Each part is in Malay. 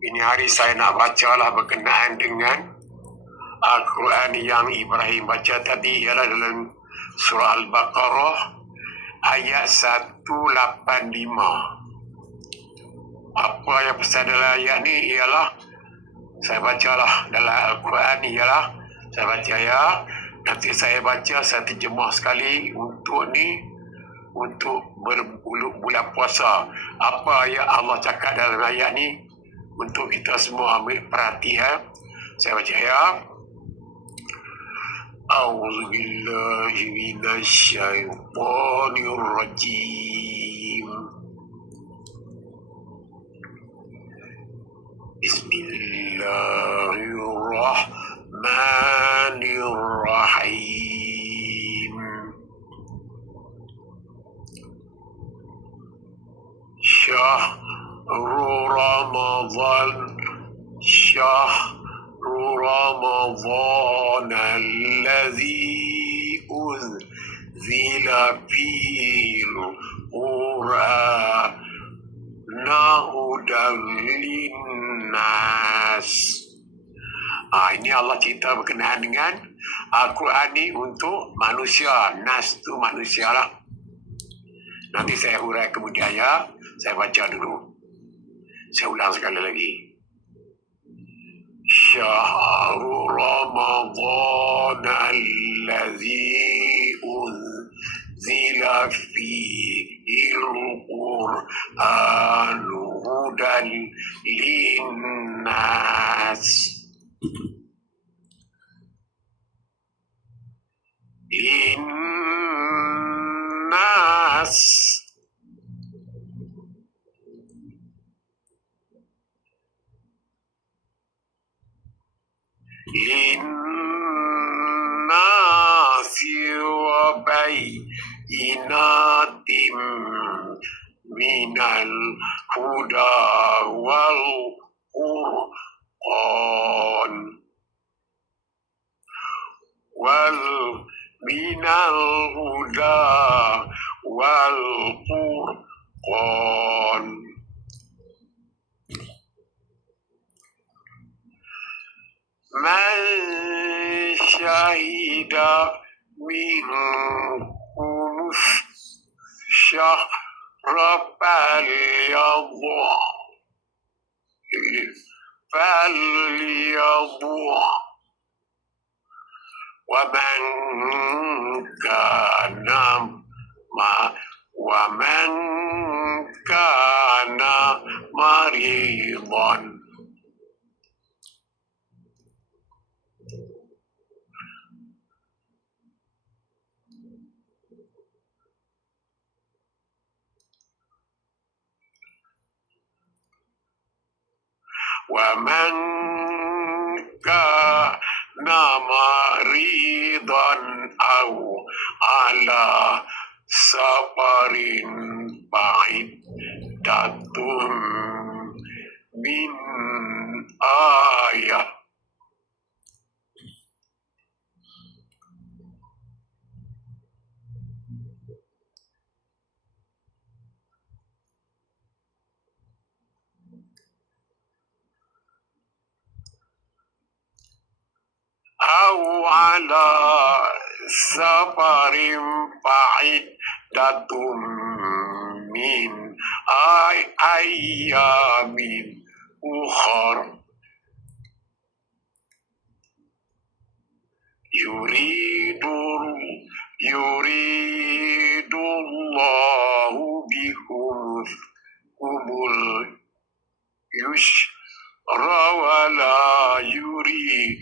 Ini hari saya nak bacalah berkenaan dengan Al-Quran yang Ibrahim baca tadi ialah dalam surah Al-Baqarah ayat 185. Apa yang pesan dalam ayat ni ialah saya bacalah dalam Al-Quran ni ialah saya baca ya, nanti saya baca, saya terjemah sekali untuk bulan puasa. Apa yang Allah cakap dalam ayat ni untuk kita semua ambil perhatian. Saya baca ya. A'udzu billahi minasyaitonir rajim. Bismillahirrahmanirrahim. Syahrul Ramadan alladzi unzila fihil Qur'an hudan linnas. Ini Allah cerita berkenaan dengan Al-Quran ni untuk manusia. Nas tu manusia lah. Nanti saya urai kemudian ya. Saya baca dulu. Saya ulang sekali lagi. Syahrul Ramadan alladzi unzila fihil Qur'an hudan linnas. Linnas. Linnasi wa bayyinatin minal huda wal Qur'an minal huda wal Qur'an. Man syahida minkum syahra falyadhur wa man kana maridan. ومن كان مريضا أو على سفر فعدة من آية. أو على سفر فعدة من أيام أخر يريد الله بكم اليسر ولا يريد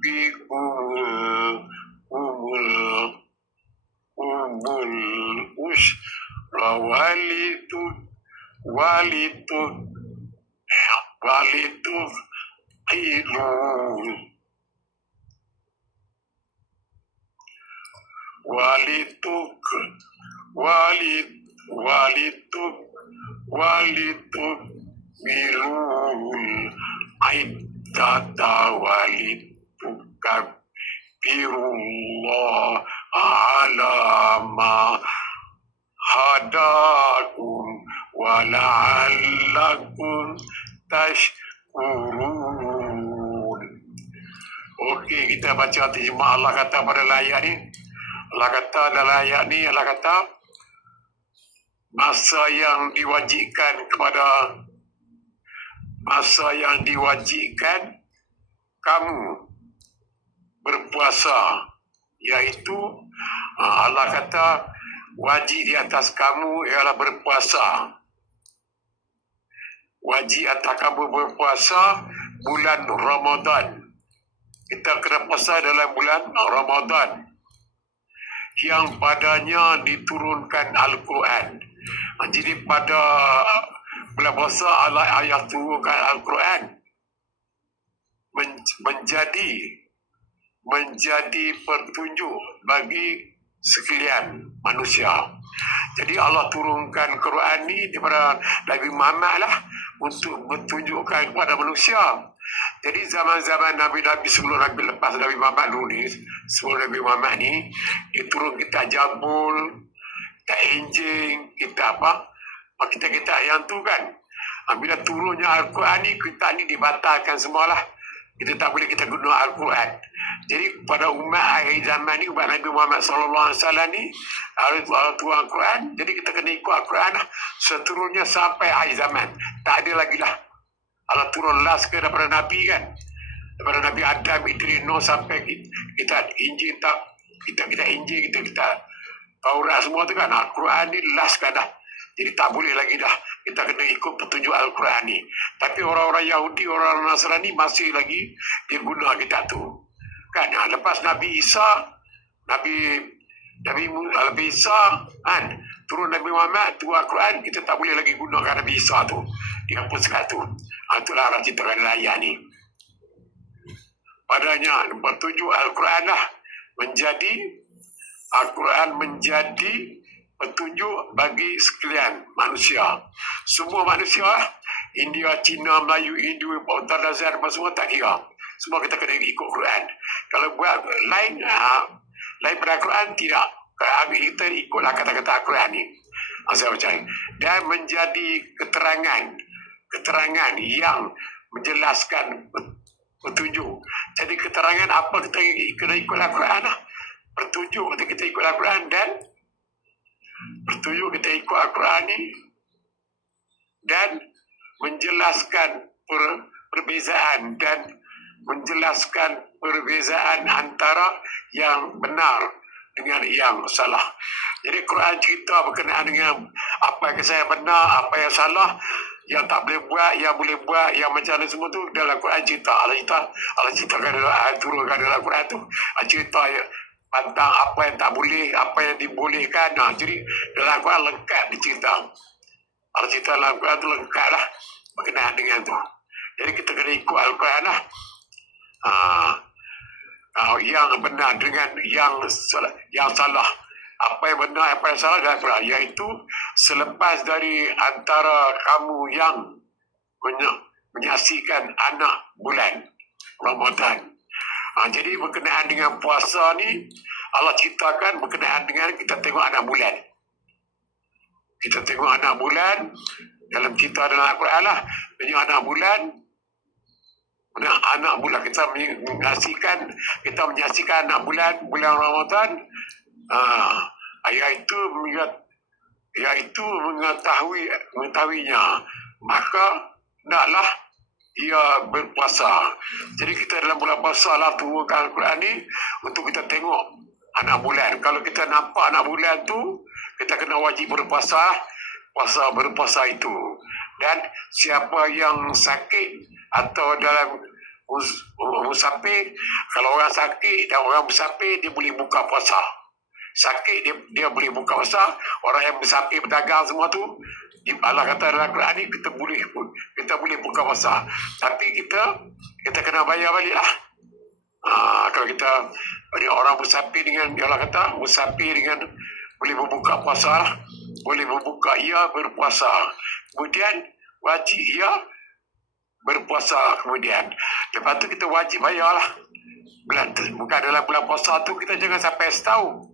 بكم العسر ولتكملوا العدة ولتكبروا الله على ما هداكم ولعلكم tashkurun. Okey, kita baca terjemah Allah kata pada ayat ni. Allah kata dalam ayat ni, Allah kata masa yang diwajibkan kamu berpuasa, iaitu Allah kata wajib di atas kamu ialah berpuasa. Wajib atas kamu berpuasa bulan Ramadan. Kita kena puasa dalam bulan Ramadan yang padanya diturunkan Al-Quran. Jadi pada bulan puasa Allah ayat turunkan Al-Quran menjadi petunjuk bagi sekalian manusia. Jadi Allah turunkan Quran ni daripada Nabi Muhammad lah untuk menunjukkan kepada manusia. Jadi zaman-zaman Nabi-Nabi sebelum Nabi, lepas Nabi Muhammad nulis, sebelum Nabi Muhammad ni, dia turun kitab Jabul, kitab Injil, kitab kitab yang tu kan. Bila turunnya Al-Quran ni, kitab ni dibatalkan semualah. Kita tak boleh kita guna Al-Quran. Jadi pada umat akhir zaman ni, umat Nabi Muhammad SAW ni, Allah turun Al-Quran, jadi kita kena ikut Al-Quran lah. Seterusnya sampai akhir zaman. Tak ada lagi lah. Allah turun last ke daripada Nabi kan. Daripada Nabi Adam, Idris, Nuh sampai kita Injil, kita Injil, kita Taurat semua tu kan. Al-Quran ni last kan dah. Jadi tak boleh lagi dah. Kita kena ikut petunjuk Al-Quran ni. Tapi orang-orang Yahudi, orang Nasrani masih lagi dia guna kitab tu. Kan, lepas Nabi Isa, Nabi Isa kan, turun Nabi Muhammad, tu Al-Quran, kita tak boleh lagi gunakan Nabi Isa tu. Dihapuskan tu. Itulah Allah ceritakan dalam ayat ni. Padanya petunjuk Al-Quran lah Al-Quran menjadi petunjuk bagi sekalian manusia. Semua manusia, India, Cina, Melayu, Hindu, Utara Nazar, semua tak kira. Semua kita kena ikut Quran. Kalau buat lain pada Quran, tidak. Kita ikutlah kata-kata Al-Quran ni. Saya percaya. Dan menjadi keterangan yang menjelaskan petunjuk. Jadi keterangan apa kita kena ikut Al-Quran lah. Petunjuk kita ikut Al-Quran dan petunjuk kita ikut Al-Quran ni dan menjelaskan perbezaan antara yang benar dengan yang salah. Jadi Quran cerita berkenaan dengan apa yang saya benar, apa yang salah, yang tak boleh buat, yang boleh buat, yang macam mana semua tu dalam Quran cerita. Allah ceritakan dalam turunkan dalam Quran tu cerita tentang apa yang tak boleh, apa yang dibolehkan. Jadi dalam Quran lengkap dicerita. Allah cerita dalam Quran tu lengkap lah berkenaan dengan tu. Jadi kita kena ikut Al-Quran lah. Yang benar dengan yang salah. Apa yang benar, apa yang salah dalam Quran. Iaitu selepas dari antara kamu yang menyaksikan anak bulan Ramadan. Jadi berkenaan dengan puasa ni, Allah ceritakan berkenaan dengan kita tengok anak bulan. Kita tengok anak bulan dalam cerita dalam Al-Quran lah. Jadi anak bulan kita menyaksikan anak bulan Ramadan. Iaitu mengetahuinya, maka naklah ia berpuasa. Jadi kita dalam bulan puasa lah turunkan Al-Quran ni untuk kita tengok anak bulan. Kalau kita nampak anak bulan tu, kita kena wajib berpuasa itu. Dan siapa yang sakit atau dalam musafir, kalau orang sakit dan orang musafir, dia boleh buka puasa. Sakit dia boleh buka puasa. Orang yang musafir, berdagang semua tu, Allah kata dalam Quran ni kita boleh buka puasa. Tapi kita kena bayar balik lah. Kalau kita orang musafir dengan, Allah kata musafir dengan boleh berbuka puasa lah. Boleh berbuka, ia berpuasa. Kemudian wajib ia berpuasa kemudian. Lepas tu kita wajib bayar lah. Bukan dalam bulan puasa tu kita jangan sampai setahun.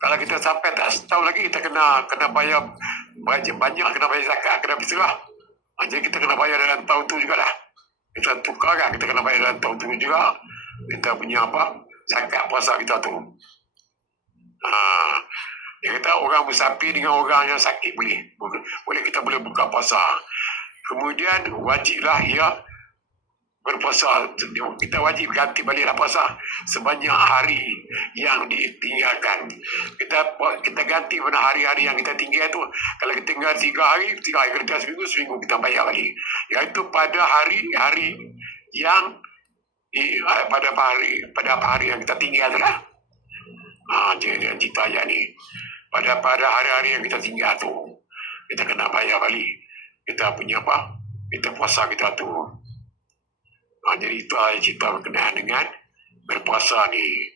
Kalau kita sampai tak setahun lagi, kita kena bayar banyak, kena bayar zakat, kena berserah. Jadi kita kena bayar dalam tahun tu jugalah. Kita tukar kan, kita kena bayar dalam tahun tu juga. Kita punya apa? Zakat puasa kita tu. Dia kata orang musafir dengan orang yang sakit boleh. Kita boleh buka puasa. Kemudian wajiblah ia berpuasa. Kita wajib ganti baliklah puasa sebanyak hari yang ditinggalkan. Kita ganti pada hari-hari yang kita tinggal tu. Kalau kita tinggal 3 hari kerja seminggu kita bayar balik. Iaitu pada hari-hari yang pada hari yang kita tinggal tu lah. Dia cerita ayat ni. Pada hari-hari yang kita tinggal tu, kita kena bayar balik. Kita punya apa? Kita puasa kita tu. Jadi itu ayat cerita berkenaan dengan berpuasa ni.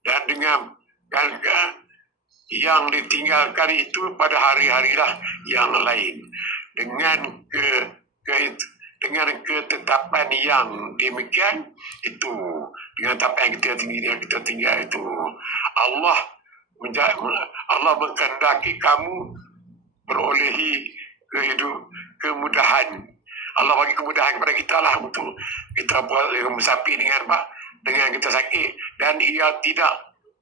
Dan dengan yang ditinggalkan itu pada hari-hari lah yang lain. Dengan ketetapan yang demikian itu, dengan ketetapan yang kita tinggal itu, Allah menghendaki kamu berolehi kemudahan. Allah bagi kemudahan kepada kita lah untuk kita musafir dengan apa? Dengan kita sakit, dan ia tidak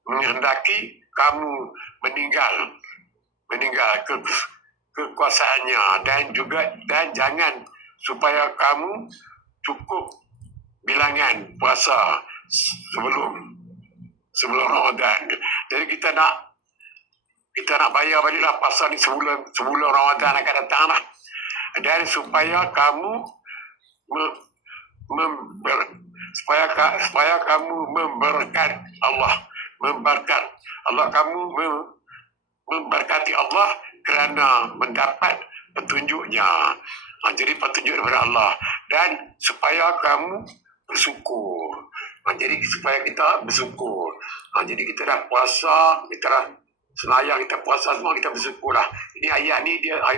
menghendaki kamu meninggal kekuasaannya, dan jangan supaya kamu cukup bilangan puasa sebelum Ramadan. Jadi kita nak bayar baliklah puasa ni sebelum Ramadan akan datang lah. Dan supaya kamu memberkat Allah, kamu memberkati Allah kerana mendapat petunjuknya. Jadi petunjuk daripada Allah, dan supaya kamu bersyukur. Jadi supaya kita bersyukur. Jadi kita dah puasa, kita dah semayang, kita puasa semua, kita bersyukurlah. Ini ayat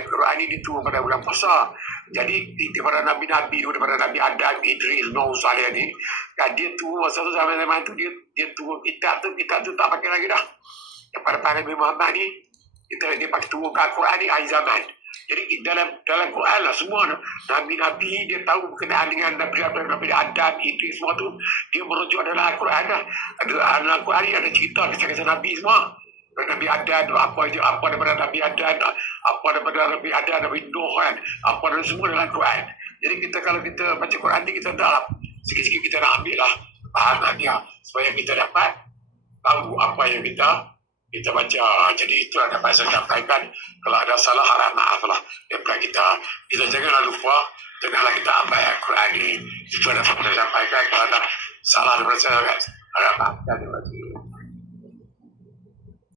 Quran ni diturun pada bulan puasa. Jadi daripada Nabi-Nabi, daripada Nabi Adam, Idris, Nuh, Saleh ni, kan dia turun masa tu, zaman-zaman tu dia turun kitab tu tak pakai lagi dah. Daripada Nabi Muhammad ni, dia pakai turun ke Al-Quran ni akhir zaman. Jadi dalam Quran lah semua Nabi-Nabi dia tahu berkenaan dengan Nabi Adam, Idris semua tu, dia merujuk dalam Al-Quran lah. Dalam Al-Quran ni ada cerita kisah-kisah Nabi semua. Nabi Adam, apa daripada Nabi Adam, Nabi Nuh kan, apa dan semua dalam Quran. Jadi kalau kita baca Quran ni, kita dah sikit-sikit kita nak ambil lah pahamannya, supaya kita dapat tahu apa yang kita baca. Jadi itulah dapat saya sampaikan. Kalau ada salah, harap maaf lah daripada kita. Kita janganlah lupa, janganlah kita ambil Quran ni. Itu dapat saya sampaikan. Kalau ada salah daripada saya, harap maaf.